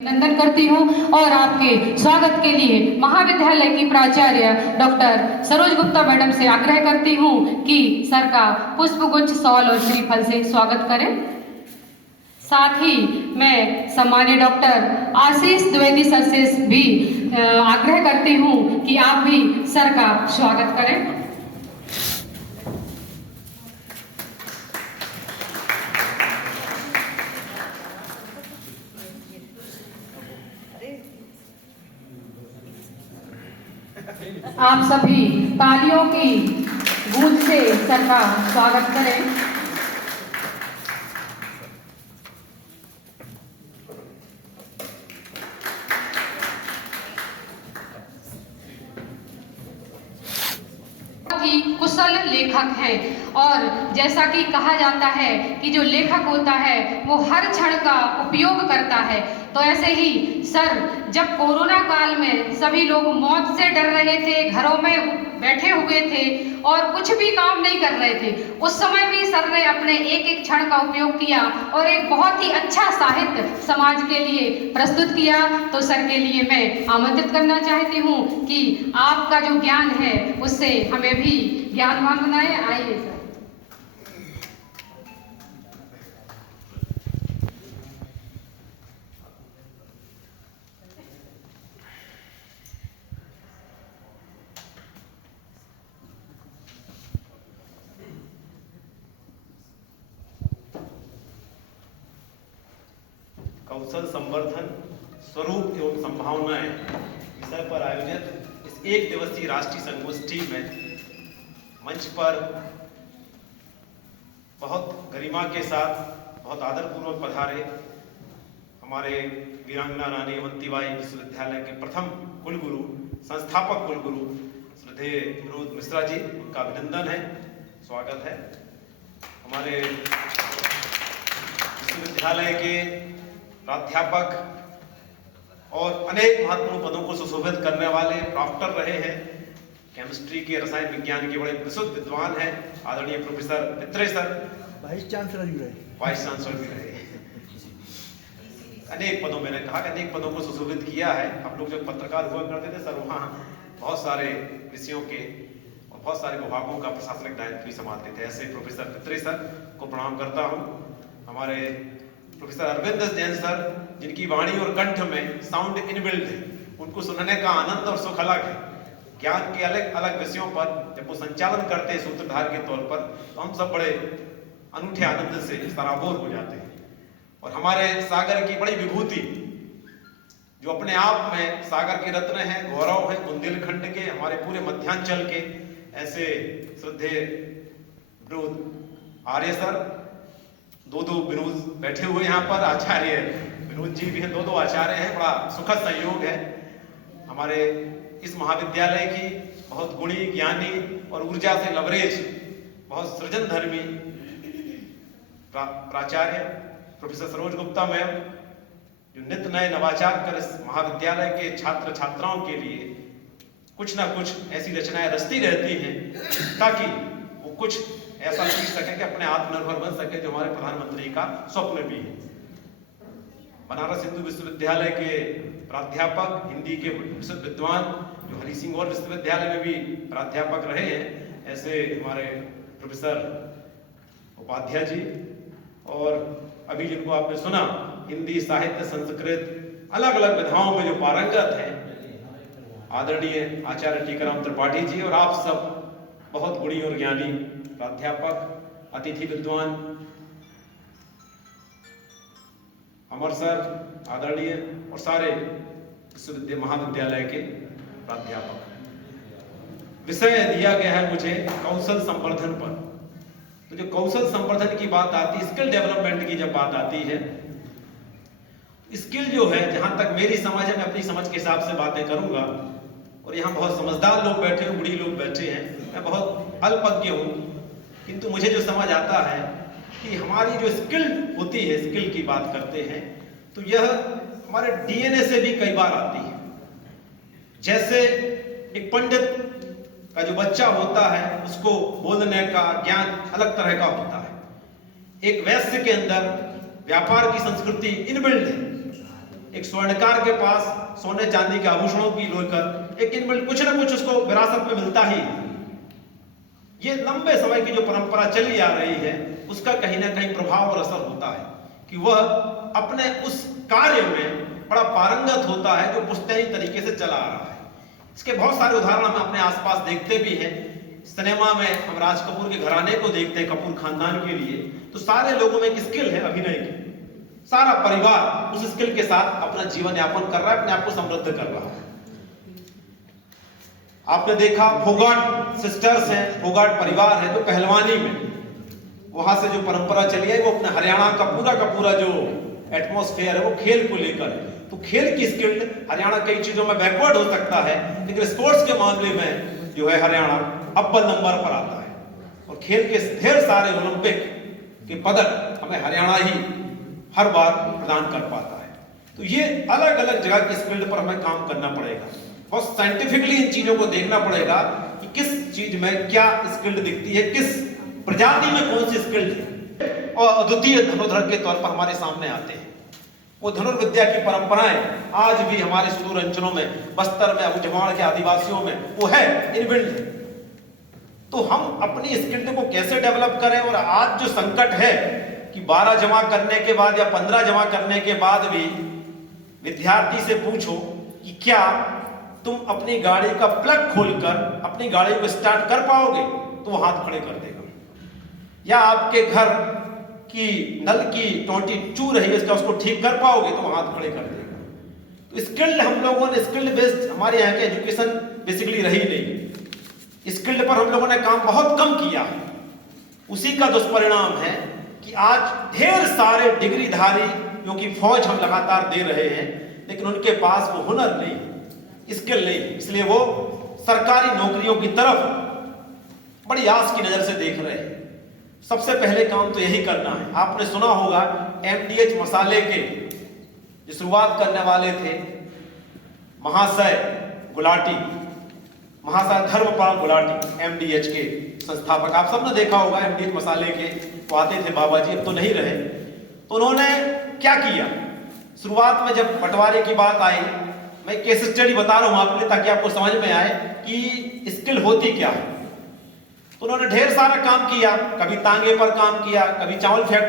अभिनंदन करती हूँ और आपके स्वागत के लिए महाविद्यालय की प्राचार्य डॉक्टर सरोज गुप्ता मैडम से आग्रह करती हूँ कि सर का पुष्पगुच्छ शॉल और श्रीफल से स्वागत करें। साथ ही मैं सम्मानीय डॉक्टर आशीष द्विवेदी सर से भी आग्रह करती हूँ कि आप भी सर का स्वागत करें। आप सभी तालियों की गूंज से सर का स्वागत करें। ही कुशल लेखक हैं और जैसा कि कहा जाता है कि जो लेखक होता है वो हर क्षण का उपयोग करता है, तो ऐसे ही सर जब कोरोना काल में सभी लोग मौत से डर रहे थे, घरों में बैठे हुए थे और कुछ भी काम नहीं कर रहे थे, उस समय भी सर ने अपने एक एक क्षण का उपयोग किया और एक बहुत ही अच्छा साहित्य समाज के लिए प्रस्तुत किया। तो सर के लिए मैं आमंत्रित करना चाहती हूँ कि आपका जो ज्ञान है उससे हमें भी ज्ञानवान बनाए। आइए सर। कौशल संवर्धन स्वरूप एवं संभावनाएं विषय पर आयोजित इस एक दिवसीय राष्ट्रीय संगोष्ठी में मंच पर बहुत गरिमा के साथ बहुत आदरपूर्वक पधारे हमारे वीरांगना रानी अवंतीबाई विश्वविद्यालय के प्रथम कुलगुरु, संस्थापक कुलगुरु श्रद्धेय विनोद मिश्रा जी, उनका अभिनंदन है, स्वागत है। हमारे विश्वविद्यालय के प्राध्यापक और अनेक महत्वपूर्ण पदों को सुशोभित करने वाले प्रॉक्टर रहे हैं, केमिस्ट्री के, रसायन विज्ञान के बड़े विशुद्ध विद्वान हैं, आदरणीय प्रोफेसर पित्रे सर, वाइस चांसलर भी रहे, अनेक पदों, मैंने कहा कि अनेक पदों को सुशोभित किया है। हम लोग जब पत्रकार हुआ करते थे सर, वहाँ बहुत सारे विषयों के और बहुत सारे विभागों का प्रशासनिक दायित्व भी संभालते थे। ऐसे प्रोफेसर पित्रे सर को प्रणाम करता हूँ। हमारे प्रोफेसर अरविंद जैन सर, जिनकी वाणी और कंठ में साउंड इनबिल्ट है, उनको सुनने का आनंद और सुख अलग है। ज्ञान के अलग अलग विषयों पर जब वो संचालन करते हैं सूत्रधार के तौर पर, तो हम सब बड़े अनूठे आनंद से सराबोर हो जाते हैं। और हमारे सागर की बड़ी विभूति, जो अपने आप में सागर के रत्न हैं, गौरव है बुंदेलखंड के, हमारे पूरे मध्यांचल के, ऐसे श्रद्धेय विनोद आर्य सर, दो विनोद बैठे हुए यहाँ पर, आचार्य विनोद जी भी हैं, दो आचार्य हैं, बड़ा सुखद संयोग है। हमारे इस महाविद्यालय की बहुत गुणी, ज्ञानी और ऊर्जा से लबरेज, बहुत सृजन धर्मी प्राचार्य प्रोफेसर सरोज गुप्ता मैम, जो नित्य नए नवाचार कर इस महाविद्यालय के छात्र छात्राओं के लिए कुछ ना कुछ ऐसी रचनाएं रचती रहती हैं ताकि वो कुछ ऐसा सीख सके कि अपने आत्मनिर्भर बन सके, जो हमारे प्रधानमंत्री का स्वप्न भी है। बनारस हिंदू विश्वविद्यालय के प्राध्यापक, हिंदी के विशुद्ध विद्वान, जो हरि सिंह और विश्वविद्यालय में भी प्राध्यापक रहे हैं, ऐसे हमारे प्रोफेसर उपाध्याय जी, और अभी जिनको आपने सुना, हिंदी, साहित्य, संस्कृत, अलग अलग विधाओं में जो पारंगत हैं, आदरणीय आचार्य टीकाराम त्रिपाठी जी, और आप सब बहुत गुणी और ज्ञानी प्राध्यापक, अतिथि विद्वान, अमर सर आदरणीय, और सारे विश्वविद्यालय महाविद्यालय के प्राध्यापक। विषय दिया गया है मुझे कौशल संवर्धन पर। तो जो कौशल संवर्धन की बात आती है, स्किल डेवलपमेंट की जब बात आती है, स्किल जो है, जहां तक मेरी समझ है, मैं अपनी समझ के हिसाब से बातें करूंगा, और यहाँ बहुत समझदार लोग बैठे हैं, बूढ़ी लोग बैठे हैं, मैं बहुत अल्पज्ञ हूँ, किंतु मुझे जो समझ आता है कि हमारी जो स्किल होती है, स्किल की बात करते हैं, तो यह हमारे डीएनए से भी कई बार आती है। जैसे एक पंडित का जो बच्चा होता है, उसको बोलने का ज्ञान अलग तरह का होता है। एक वैश्य के अंदर व्यापार की संस्कृति इनबिल्ट है। एक स्वर्णकार के पास सोने चांदी के आभूषणों की लेकर एक इनबिल्ट कुछ ना कुछ उसको विरासत में मिलता ही। ये लंबे समय की जो परंपरा चली आ रही है उसका कहीं ना कहीं प्रभाव और असर होता है कि वह अपने उस कार्य में बड़ा पारंगत होता है जो पुश्तैनी तरीके से चला आ रहा है। इसके बहुत सारे उदाहरण हम अपने आसपास देखते भी हैं। सिनेमा में हम राज कपूर के घराने को देखते हैं, कपूर खानदान के लिए, तो सारे लोगों में एक स्किल है अभिनय की। सारा परिवार उस स्किल के साथ अपना जीवन यापन कर रहा है, अपने आप को समृद्ध कर रहा है। आपने देखा फोगाट सिस्टर्स हैं, फोगाट परिवार है, तो पहलवानी में वहां से जो परंपरा चली है वो अपने हरियाणा का पूरा जो एटमॉस्फेयर है वो खेल को लेकर है। तो खेल की स्किल हरियाणा कई चीजों में बैकवर्ड हो सकता है, लेकिन स्पोर्ट्स के मामले में जो है हरियाणा अव्वल नंबर पर आता है। और खेल के ढेर सारे ओलंपिक के पदक हमें हरियाणा ही हर बार प्रदान कर पाता है। तो ये अलग अलग जगह के स्किल पर हमें काम करना पड़ेगा, बहुत साइंटिफिकली इन चीजों को देखना पड़ेगा कि किस चीज में क्या स्किल्ड दिखती है, किस प्रजाति में कौन सी स्किल्ड है, और अद्वितीय धनुर्धर के तौर पर हमारे सामने आते हैं। वो धनुर्विद्या की परंपराएं आज भी हमारे सुदूर अंचलों में, बस्तर में, अबुझमाड़ के आदिवासियों में वो है, इनबिल्ट है। तो हम अपनी स्किल्ड को कैसे डेवलप करें। और आज जो संकट है कि 12 जमा करने के बाद या 15 जमा करने के बाद भी विद्यार्थी से पूछो कि क्या तुम अपनी गाड़ी का प्लग खोलकर अपनी गाड़ी को स्टार्ट कर पाओगे, तो वो हाथ खड़े कर देगा। या आपके घर की नल की टोटी चू रही है, इसका उसको ठीक कर पाओगे, तो वो हाथ खड़े कर देगा। तो स्किल्ड हम लोगों ने, स्किल्ड बेस्ड हमारे यहाँ की एजुकेशन बेसिकली रही नहीं। स्किल्ड पर हम लोगों ने काम बहुत कम किया। उसी का दुष्परिणाम है कि आज ढेर सारे डिग्रीधारी, क्योंकि फौज हम लगातार दे रहे हैं, लेकिन उनके पास वो हुनर नहीं, स्किल नहीं, इसलिए वो सरकारी नौकरियों की तरफ बड़ी आस की नजर से देख रहे हैं। सबसे पहले काम तो यही करना है। आपने सुना होगा MDH मसाले के जो शुरुआत करने वाले थे महाशय गुलाटी, महाशय धर्मपाल गुलाटी, MDH के संस्थापक। आप सबने देखा होगा MDH मसाले के, वो आते थे बाबा जी, अब तो नहीं रहे। तो उन्होंने क्या किया, शुरुआत में जब बंटवारे की बात आई, मैं केस स्टडी बता रहा हूं आपके लिए ताकि आपको समझ में आए कि स्किल होती क्या है। तो उन्होंने ढेर सारा काम किया, कभी तांगे पर काम किया, कभी चावल फैक्ट्री